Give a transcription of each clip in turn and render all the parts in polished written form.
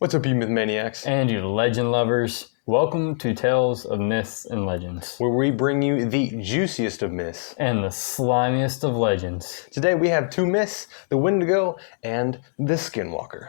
What's up, you myth maniacs? And you legend lovers, welcome to Tales of Myths and Legends, where we bring you the juiciest of myths and the slimiest of legends. Today we have two myths, the Wendigo and the Skinwalker.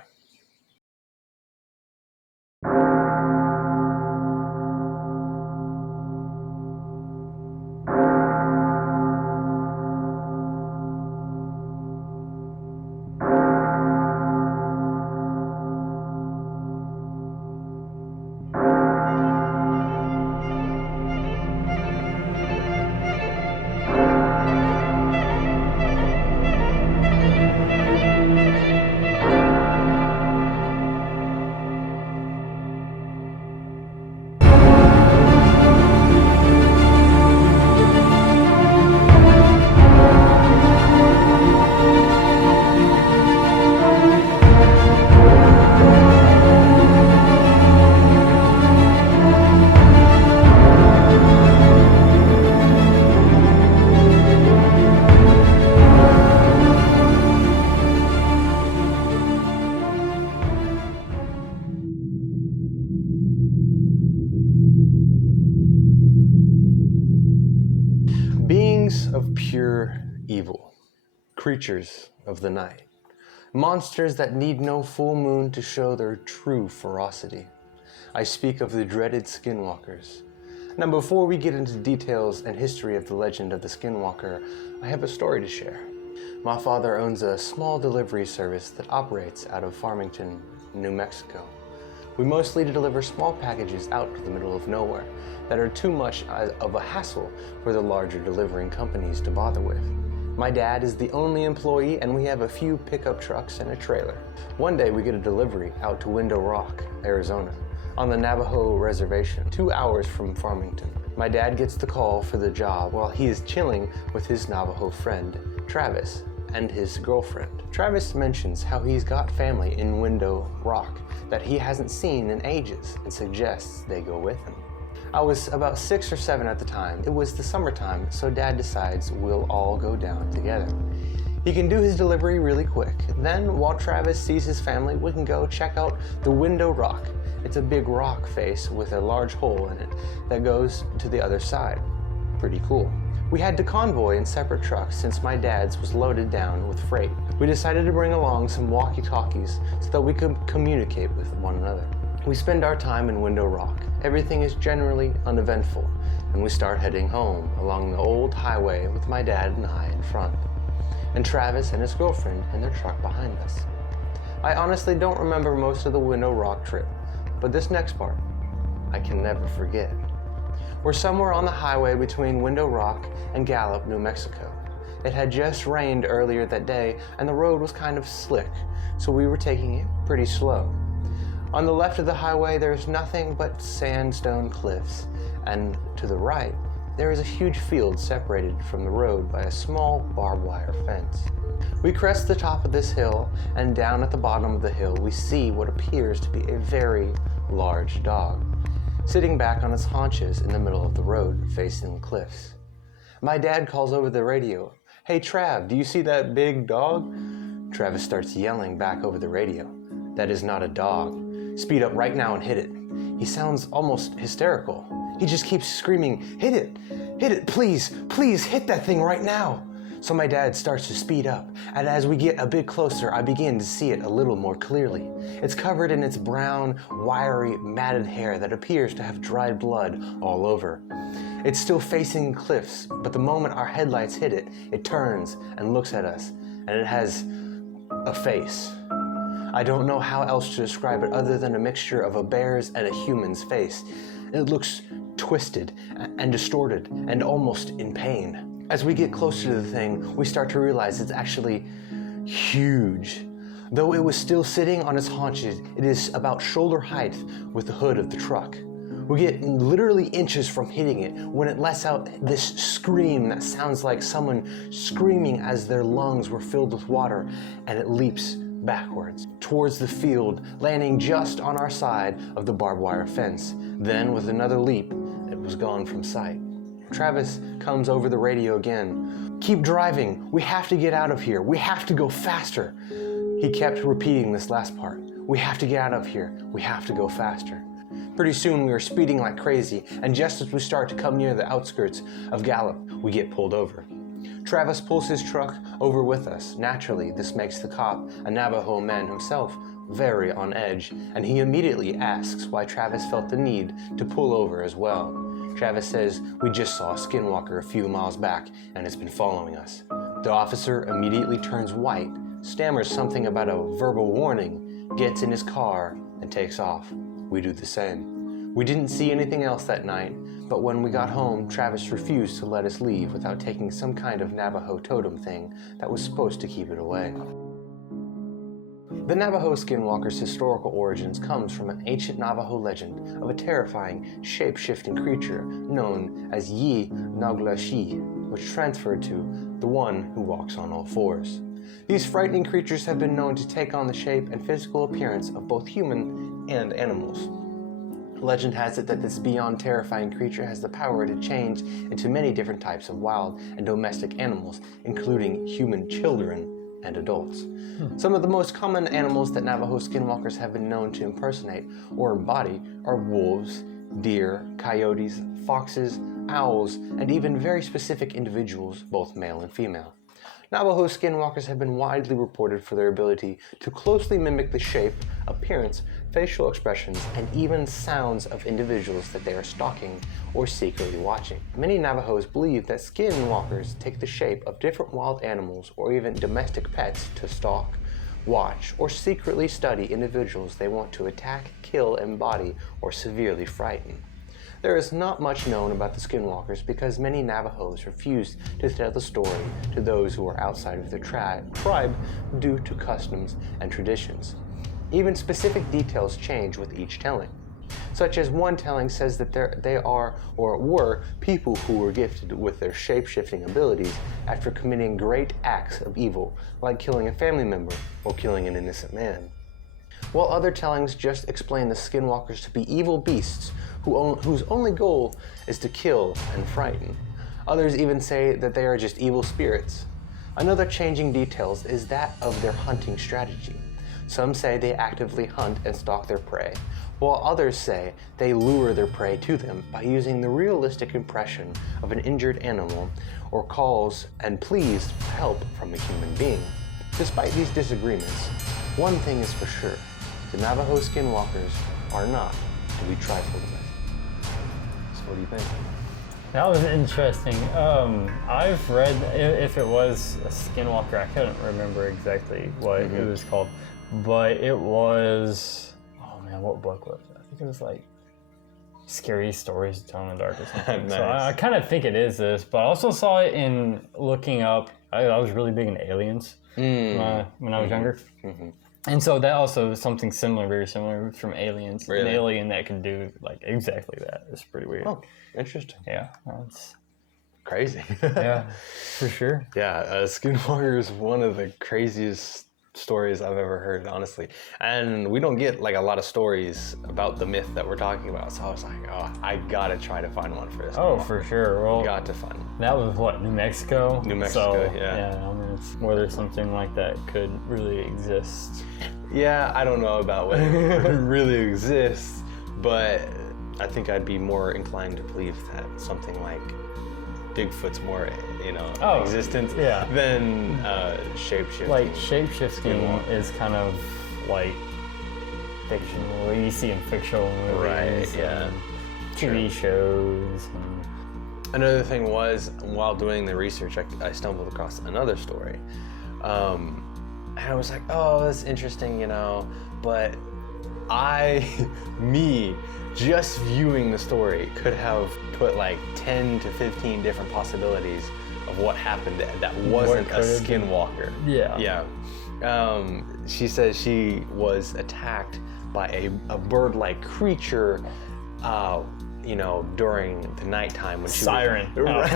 Beings of pure evil, creatures of the night, monsters that need no full moon to show their true ferocity. I speak of the dreaded Skinwalkers. Now, before we get into details and history of the legend of the Skinwalker, I have a story to share. My father owns a small delivery service that operates out of Farmington, New Mexico. We mostly deliver small packages out to the middle of nowhere that are too much of a hassle for the larger delivering companies to bother with. My dad is the only employee, and we have a few pickup trucks and a trailer. One day we get a delivery out to Window Rock, Arizona, on the Navajo Reservation, 2 hours from Farmington. My dad gets the call for the job while he is chilling with his Navajo friend, Travis, and his girlfriend. Travis mentions how he's got family in Window Rock that he hasn't seen in ages and suggests they go with him. I was about 6 or 7 at the time. It was the summertime, so Dad decides we'll all go down together. He can do his delivery really quick. Then, while Travis sees his family, we can go check out the Window Rock. It's a big rock face with a large hole in it that goes to the other side. Pretty cool. We had to convoy in separate trucks since my dad's was loaded down with freight. We decided to bring along some walkie-talkies so that we could communicate with one another. We spend our time in Window Rock. Everything is generally uneventful, and we start heading home along the old highway with my dad and I in front, and Travis and his girlfriend in their truck behind us. I honestly don't remember most of the Window Rock trip, but this next part, I can never forget. We're somewhere on the highway between Window Rock and Gallup, New Mexico. It had just rained earlier that day, and the road was kind of slick, so we were taking it pretty slow. On the left of the highway, there's nothing but sandstone cliffs, and to the right, there is a huge field separated from the road by a small barbed wire fence. We crest the top of this hill, and down at the bottom of the hill, we see what appears to be a very large dog, sitting back on its haunches in the middle of the road, facing the cliffs. My dad calls over the radio, "Hey Trav, do you see that big dog?" Travis starts yelling back over the radio, "That is not a dog. Speed up right now and hit it." He sounds almost hysterical. He just keeps screaming, "Hit it, please hit that thing right now." So my dad starts to speed up, and as we get a bit closer, I begin to see it a little more clearly. It's covered in its brown, wiry, matted hair that appears to have dried blood all over. It's still facing cliffs, but the moment our headlights hit it, it turns and looks at us, and it has a face. I don't know how else to describe it other than a mixture of a bear's and a human's face. It looks twisted and distorted and almost in pain. As we get closer to the thing, we start to realize it's actually huge. Though it was still sitting on its haunches, it is about shoulder height with the hood of the truck. We get literally inches from hitting it when it lets out this scream that sounds like someone screaming as their lungs were filled with water, and it leaps backwards towards the field, landing just on our side of the barbed wire fence. Then, with another leap, it was gone from sight. Travis comes over the radio again. "Keep driving. We have to get out of here. We have to go faster." He kept repeating this last part. We have to get out of here. We have to go faster. Pretty soon we were speeding like crazy, and just as we start to come near the outskirts of Gallup, we get pulled over. Travis pulls his truck over with us. Naturally, this makes the cop, a Navajo man himself, very on edge, and he immediately asks why Travis felt the need to pull over as well. Travis says, we just saw a skinwalker a few miles back and it's been following us. The officer immediately turns white, stammers something about a verbal warning, gets in his car, and takes off. We do the same. We didn't see anything else that night, but when we got home, Travis refused to let us leave without taking some kind of Navajo totem thing that was supposed to keep it away. The Navajo Skinwalker's historical origins comes from an ancient Navajo legend of a terrifying, shape-shifting creature known as Yi Naglashi, which transferred to the one who walks on all fours. These frightening creatures have been known to take on the shape and physical appearance of both human and animals. Legend has it that this beyond terrifying creature has the power to change into many different types of wild and domestic animals, including human children and adults. Some of the most common animals that Navajo skinwalkers have been known to impersonate or embody are wolves, deer, coyotes, foxes, owls, and even very specific individuals, both male and female. Navajo skinwalkers have been widely reported for their ability to closely mimic the shape, appearance, facial expressions, and even sounds of individuals that they are stalking or secretly watching. Many Navajos believe that skinwalkers take the shape of different wild animals or even domestic pets to stalk, watch, or secretly study individuals they want to attack, kill, embody, or severely frighten. There is not much known about the skinwalkers because many Navajos refuse to tell the story to those who are outside of their tribe due to customs and traditions. Even specific details change with each telling, such as one telling says that they are or were people who were gifted with their shape-shifting abilities after committing great acts of evil, like killing a family member or killing an innocent man. While other tellings just explain the skinwalkers to be evil beasts whose only goal is to kill and frighten. Others even say that they are just evil spirits. Another changing details is that of their hunting strategy. Some say they actively hunt and stalk their prey, while others say they lure their prey to them by using the realistic impression of an injured animal or calls and pleas for help from a human being. Despite these disagreements, one thing is for sure, the Navajo skinwalkers are not to be trifled with. So what do you think? That was interesting. I've read, if it was a skinwalker, I couldn't remember exactly what it was called, but it was, oh man, what book was it? I think it was like Scary Stories to Tell in the Dark or something. Nice. So I kind of think it is this, but I also saw it in looking up, I was really big into aliens when I was younger. And so that also is something similar, very similar from aliens. Really? An alien that can do like exactly that. It's pretty weird. Oh, interesting. Yeah, that's Crazy. yeah, for sure. Yeah, Skinwalker is one of the craziest stories I've ever heard, honestly. And we don't get like a lot of stories about the myth that we're talking about. So I was like, oh, I gotta try to find one for this. Oh, for sure. Well, Got to find one. that was what, New Mexico? New Mexico, so, yeah. I mean, it's whether something like that could really exist. Yeah, I don't know about whether it really exists, but I think I'd be more inclined to believe that something like Bigfoot's more, existent than shape-shifting. Like, shape-shifting is kind of like fiction, what you see in fictional movies, and TV shows. Another thing was, while doing the research, I stumbled across another story. And I was like, oh, that's interesting, but just viewing the story could have put like 10 to 15 different possibilities of what happened that wasn't a skinwalker. Yeah. She says she was attacked by a bird-like creature, during the nighttime when she Siren. Right?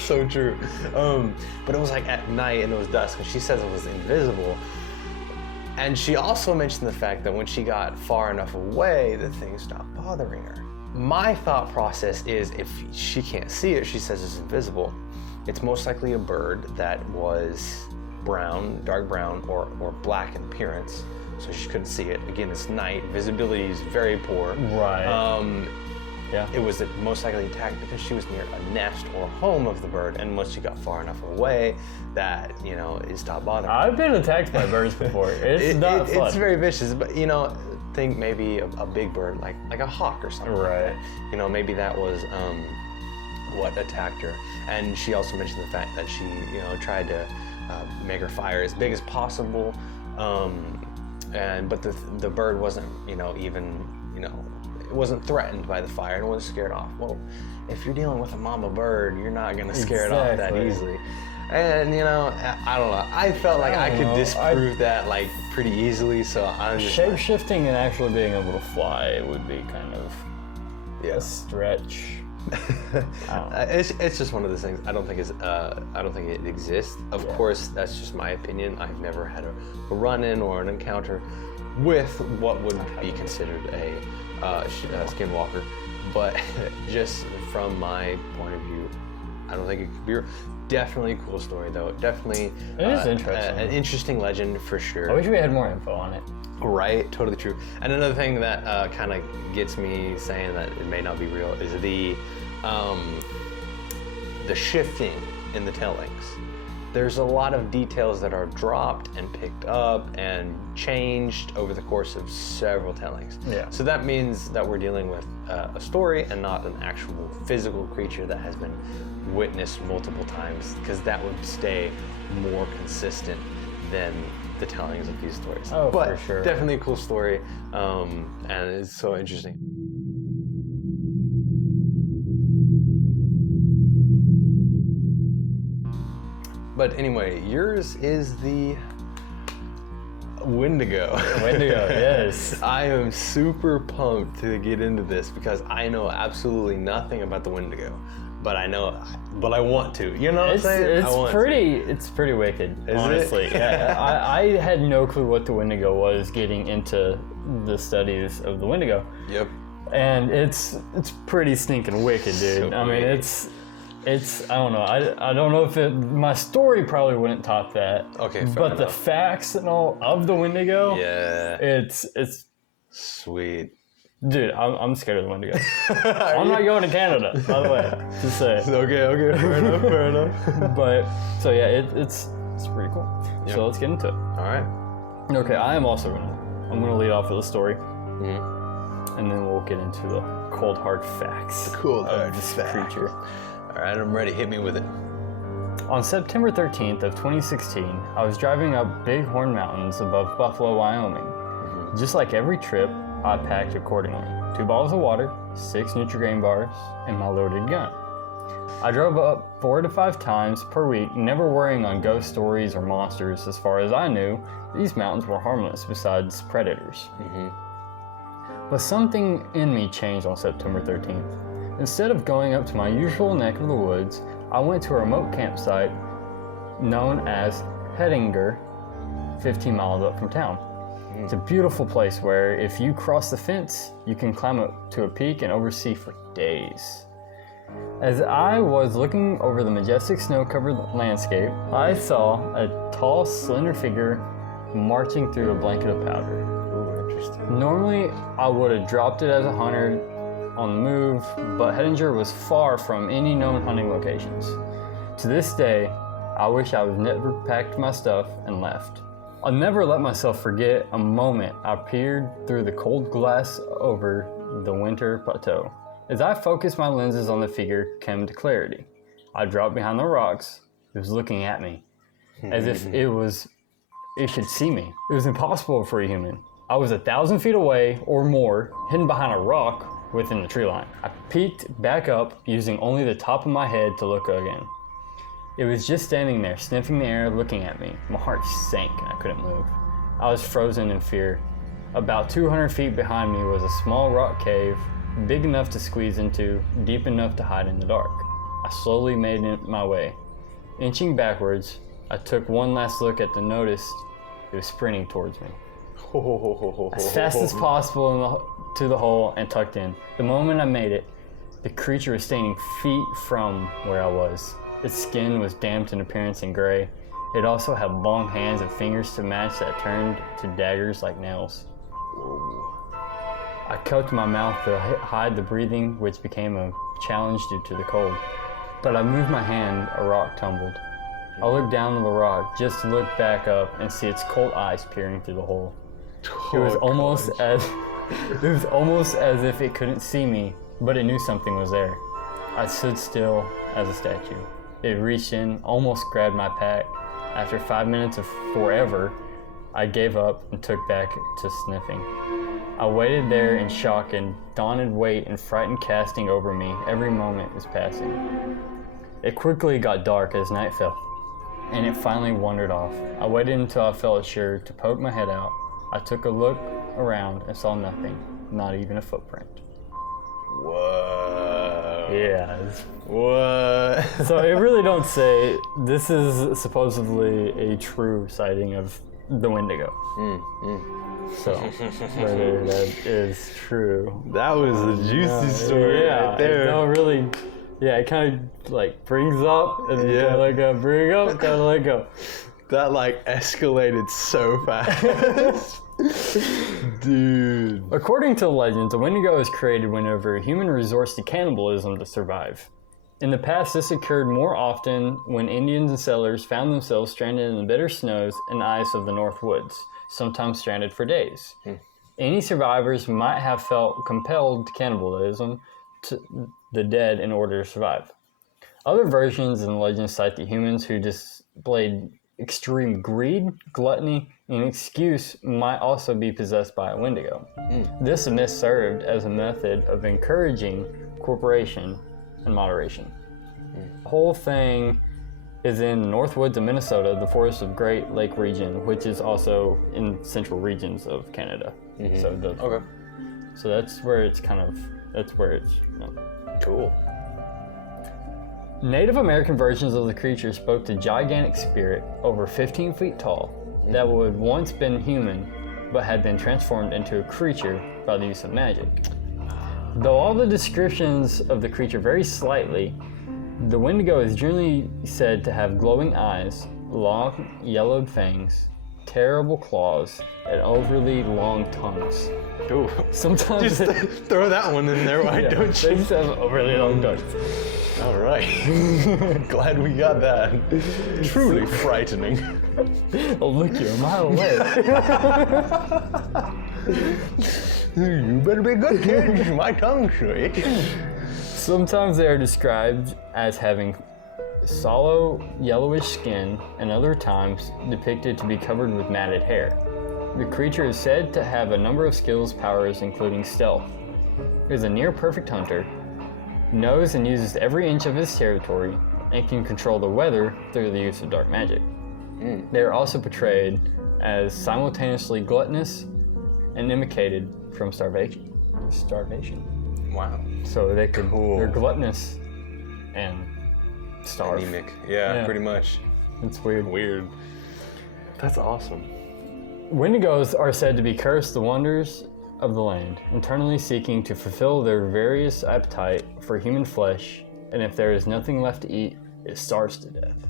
So true. But it was like at night and it was dusk, and she says it was invisible. And she also mentioned the fact that when she got far enough away, the thing stopped bothering her. My thought process is, if she can't see it, she says it's invisible, It's most likely a bird that was brown, dark brown, or black in appearance, so she couldn't see it. Again, it's night, visibility is very poor. Right. Yeah. It was most likely attacked because she was near a nest or home of the bird, and once she got far enough away, that it stopped bothering her. I've been attacked by birds before. It's not fun. It's very vicious, but think maybe a big bird like a hawk or something. Right. Like that. Maybe that was what attacked her. And she also mentioned the fact that she tried to make her fire as big as possible, but the bird wasn't it wasn't threatened by the fire and wasn't scared off. Well, if you're dealing with a mama bird, you're not gonna scare it off that easily. And I don't know. I felt like I could disprove that like pretty easily. So I'm just shape-shifting and actually being able to fly would be kind of a stretch. It's just one of those things. I don't think it exists. Of course, that's just my opinion. I've never had a run-in or an encounter with what would be considered a skinwalker, but just from my point of view, I don't think it could be real. Definitely a cool story, though. Definitely it is interesting. An interesting legend for sure. I wish we had more info on it. Right, totally true. And another thing that kind of gets me saying that it may not be real is the shifting in the tellings. There's a lot of details that are dropped and picked up and changed over the course of several tellings. Yeah. So that means that we're dealing with a story and not an actual physical creature that has been witnessed multiple times, because that would stay more consistent than the tellings of these stories. Oh, but for sure. Definitely a cool story, and it's so interesting. But anyway, yours is the Wendigo. Wendigo, yes. I am super pumped to get into this because I know absolutely nothing about the Wendigo, but I want to. You know what I'm saying? It's pretty wicked, Is honestly. it? Yeah, I had no clue what the Wendigo was getting into the studies of the Wendigo. Yep. And it's pretty stinking wicked, dude. So I mean, it's I don't know. I don't know if my story probably wouldn't top that. Okay, fair but enough. the facts and all of the Wendigo, Yeah. it's Sweet. dude. I'm scared of the Wendigo. I'm not going to Canada, by the way. Just say. Okay. Fair enough. But so yeah, it's pretty cool. Yep. So let's get into it. All right. Okay, I'm gonna lead off with a story, and then we'll get into the cold hard facts of this creature. All right, I'm ready. Hit me with it. On September 13th of 2016, I was driving up Bighorn Mountains above Buffalo, Wyoming. Just like every trip, I packed accordingly. 2 bottles of water, 6 Nutri-Grain bars, and my loaded gun. I drove up 4 to 5 times per week, never worrying on ghost stories or monsters. As far as I knew, these mountains were harmless besides predators. But something in me changed on September 13th. Instead of going up to my usual neck of the woods, I went to a remote campsite known as Hettinger, 15 miles up from town. It's a beautiful place where if you cross the fence, you can climb up to a peak and oversee for days. As I was looking over the majestic snow-covered landscape, I saw a tall, slender figure marching through a blanket of powder. Ooh, interesting. Normally, I would have dropped it as a hunter on the move, but Hettinger was far from any known hunting locations. To this day, I wish I would never packed my stuff and left. I'll never let myself forget a moment I peered through the cold glass over the winter plateau. As I focused my lenses on the figure, came to clarity. I dropped behind the rocks. It was looking at me, as if it should see me. It was impossible for a human. I was 1,000 feet away or more, hidden behind a rock within the tree line. I peeked back up, using only the top of my head to look again. It was just standing there, sniffing the air, looking at me. My heart sank and I couldn't move. I was frozen in fear. About 200 feet behind me was a small rock cave, big enough to squeeze into, deep enough to hide in the dark. I slowly made my way. Inching backwards, I took one last look at the noticed it was sprinting towards me. As fast as possible to the hole and tucked in. The moment I made it, the creature was standing feet from where I was. Its skin was damped in appearance and gray. It also had long hands and fingers to match that turned to daggers like nails. Whoa. I cupped my mouth to hide the breathing, which became a challenge due to the cold. But I moved my hand, a rock tumbled. I looked down on the rock just to look back up and see its cold eyes peering through the hole. It was almost as if it couldn't see me, but it knew something was there. I stood still as a statue. It reached in, almost grabbed my pack. After 5 minutes of forever, I gave up and took back to sniffing. I waited there in shock and daunted weight and frightened casting over me. Every moment was passing. It quickly got dark as night fell, and it finally wandered off. I waited until I felt assured to poke my head out. I took a look around and saw nothing, not even a footprint. Whoa. Yeah. What? So it really don't say. This is supposedly a true sighting of the Wendigo. So whether that is true. That was a juicy story right there. It don't really. Yeah, it kind of like brings up and then kind of let go, bring up, kind of let go. That like escalated so fast. Dude. According to legends, a Wendigo is created whenever a human resorts to cannibalism to survive. In the past, this occurred more often when Indians and settlers found themselves stranded in the bitter snows and ice of the North Woods, sometimes stranded for days. Any survivors might have felt compelled to cannibalism to the dead in order to survive. Other versions and legends cite the humans who displayed extreme greed, gluttony, and excuse might also be possessed by a Wendigo. This myth served as a method of encouraging cooperation and moderation. The whole thing is in the North Woods of Minnesota, the Forest of Great Lake region, which is also in central regions of Canada. So that's where it's Cool. Native American versions of the creature spoke to gigantic spirit over 15 feet tall that would once been human but had been transformed into a creature by the use of magic. Though all the descriptions of the creature vary slightly, the Wendigo is generally said to have glowing eyes, long yellowed fangs, terrible claws, and overly long tongues. Ooh. Sometimes Just throw that one in there, why don't you? They just have overly long tongues. All right. Glad we got that. Truly frightening. I'll lick you a mile away. You better be good, kid. My tongue's itching. Sometimes they are described as having sallow, yellowish skin, and other times depicted to be covered with matted hair. The creature is said to have a number of skills powers, including stealth. It is a near-perfect hunter, knows and uses every inch of his territory, and can control the weather through the use of dark magic. They are also portrayed as simultaneously gluttonous and imitated from starvation. Wow. So they could, they're gluttonous and starve. Anemic. Yeah, pretty much. It's weird. Weird. That's awesome. Wendigos are said to be cursed the wonders of the land, internally seeking to fulfill their various appetite for human flesh, and if there is nothing left to eat, it starves to death.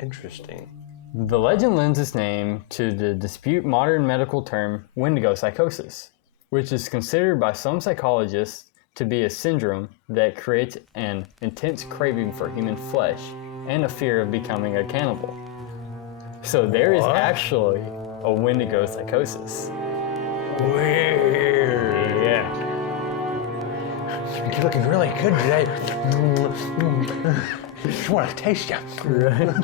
Interesting. The legend lends its name to the disputed modern medical term Wendigo psychosis, which is considered by some psychologists to be a syndrome that creates an intense craving for human flesh and a fear of becoming a cannibal. So there is actually a Wendigo psychosis. Weird. Yeah. You're looking really good today. Just want to taste you. Right.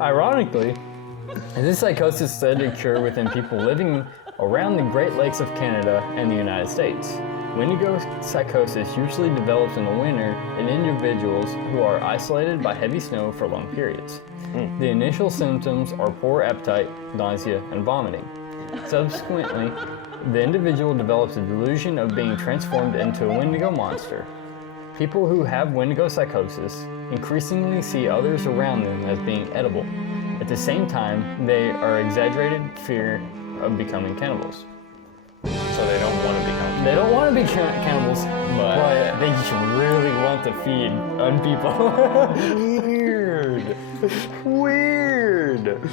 Ironically, this psychosis is said to occur within people living around the Great Lakes of Canada and the United States. Wendigo psychosis usually develops in the winter in individuals who are isolated by heavy snow for long periods. The initial symptoms are poor appetite, nausea, and vomiting. Subsequently, the individual develops a delusion of being transformed into a Wendigo monster. People who have Wendigo psychosis increasingly see others around them as being edible. At the same time, they are exaggerated fear of becoming cannibals. So they don't want to become They don't want to be cannibals, but they just really want to feed on people. Weird.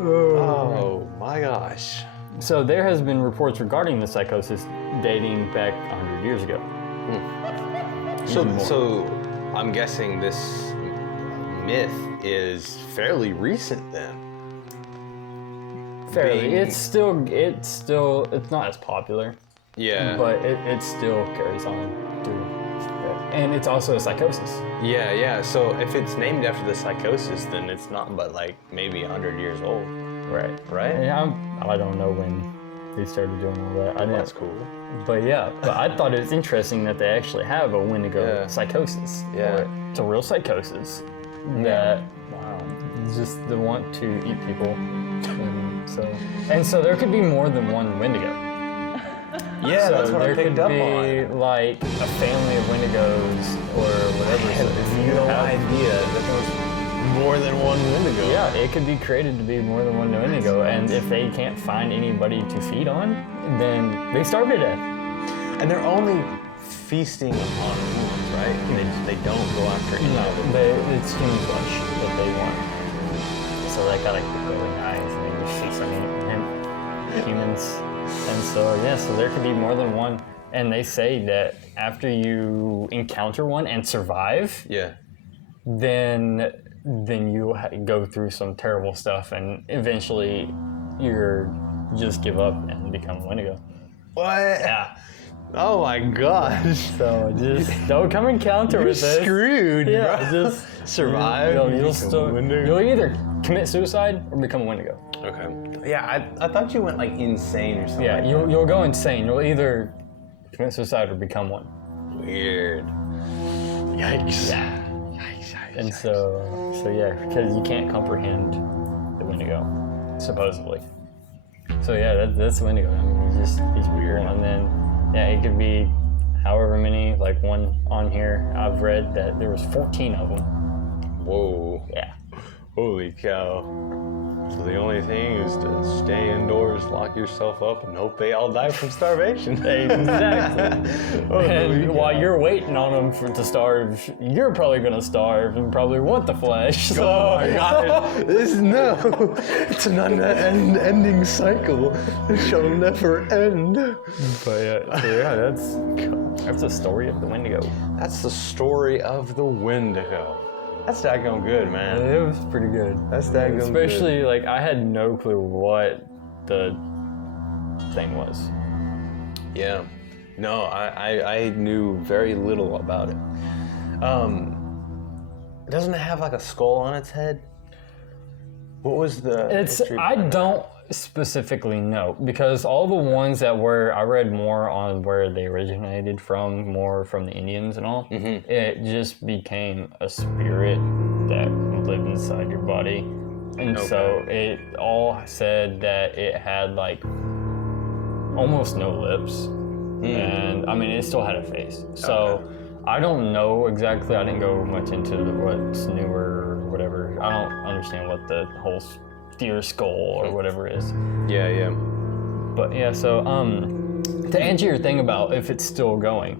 Oh my gosh. So there has been reports regarding the psychosis dating back 100 years ago. So I'm guessing this myth is fairly recent then. Fairly. It's not as popular. Yeah. But it still carries on through. And it's also a psychosis. Yeah. So if it's named after the psychosis, then it's not but like maybe 100 years old. Right? Yeah, I don't know when they started doing all that. That's cool. But I thought it was interesting that they actually have a Wendigo psychosis. Yeah. Or it's a real psychosis that just the want to eat people. And so there could be more than one Wendigo. Yeah, so that's what I picked up on. There could be like a family of Wendigos or whatever. I had no idea that there was more than one Wendigo. Yeah, it could be created to be more than one Wendigo, and if they can't find anybody to feed on, then they starve to death. And they're only feasting on humans, right? They don't go after anyone. No, it's human flesh that they want. So they gotta keep going eyes and then just feast on humans. And so so there could be more than one. And they say that after you encounter one and survive, then you go through some terrible stuff, and eventually you're just give up and become a Wendigo. What? Yeah. Oh my gosh. So just don't come encounter with this. Screwed. Yeah, bro. just survive. You'll either commit suicide or become a Wendigo. Okay. Yeah, I thought you went like insane or something. Yeah, you'll go insane. You'll either commit suicide or become one. Weird. Yikes. Yeah. And so because you can't comprehend the Wendigo, supposedly. So that's the Wendigo. I mean, he's weird. And then it could be however many. Like one on here, I've read that there was 14 of them. Whoa. Yeah. Holy cow. So the only thing is to stay indoors, lock yourself up, and hope they all die from starvation. Exactly. And while you're waiting on them to starve, you're probably going to starve and probably want the flesh. So. Oh my God. It's an unending cycle. It shall never end. But that's the story of the Wendigo. That's the story of the Wendigo. That's daggone good, man. It was pretty good. That's daggone good. Especially, like, I had no clue what the thing was. Yeah. No, I knew very little about it. Doesn't it have, like, a skull on its head? What was the history behind don't specifically know, because all the ones that I read more on where they originated from, more from the Indians and all, it just became a spirit that lived inside your body. And so it all said that it had like almost no lips. And I mean, it still had a face. So I don't know exactly, I didn't go much into what's newer or whatever. I don't understand what the whole deer skull or whatever is. Yeah. But so to answer your thing about if it's still going,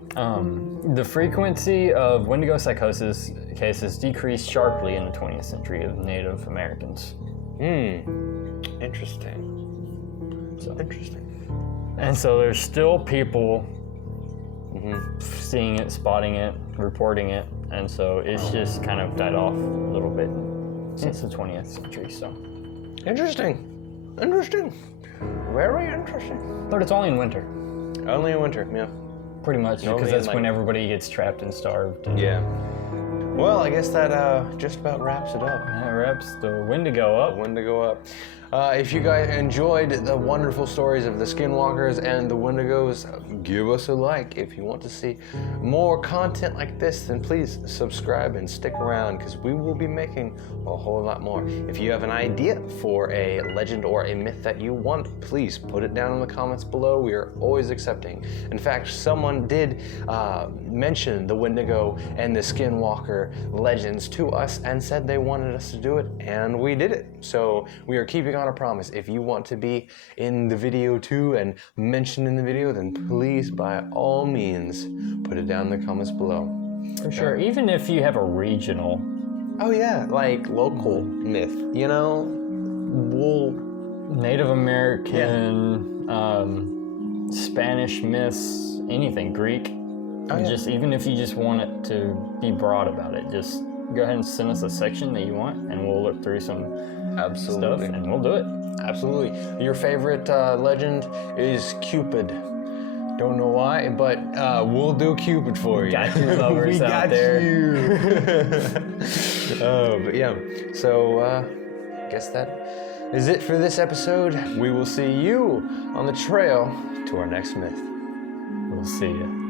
the frequency of Wendigo psychosis cases decreased sharply in the 20th century of Native Americans. Interesting. And so there's still people seeing it, spotting it, reporting it, and so it's just kind of died off a little bit since the 20th century. So. Interesting. Very interesting. But it's only in winter. Only in winter, yeah. Pretty much, because that's when everybody gets trapped and starved. Yeah. Well, I guess that just about wraps it up. That wraps the Wendigo up. Wendigo up. If you guys enjoyed the wonderful stories of the Skinwalkers and the Wendigos, give us a like. If you want to see more content like this, then please subscribe and stick around, because we will be making a whole lot more. If you have an idea for a legend or a myth that you want, please put it down in the comments below. We are always accepting. In fact, someone did mention the Wendigo and the Skinwalker legends to us and said they wanted us to do it, and we did it. So we are keeping putting on a promise. If you want to be in the video too and mentioned in the video, then please, by all means, put it down in the comments below. For sure. Even if you have a regional. Oh yeah, like local myth, you know? Native American, Spanish myths, anything, Greek. Just even if you just want it to be broad about it, just go ahead and send us a section that you want, and we'll look through some stuff, and we'll do it. Absolutely. Your favorite legend is Cupid. Don't know why, but we'll do Cupid for you. Got you lovers we out got there. You. But yeah, so guess that is it for this episode. We will see you on the trail to our next myth. We'll see you.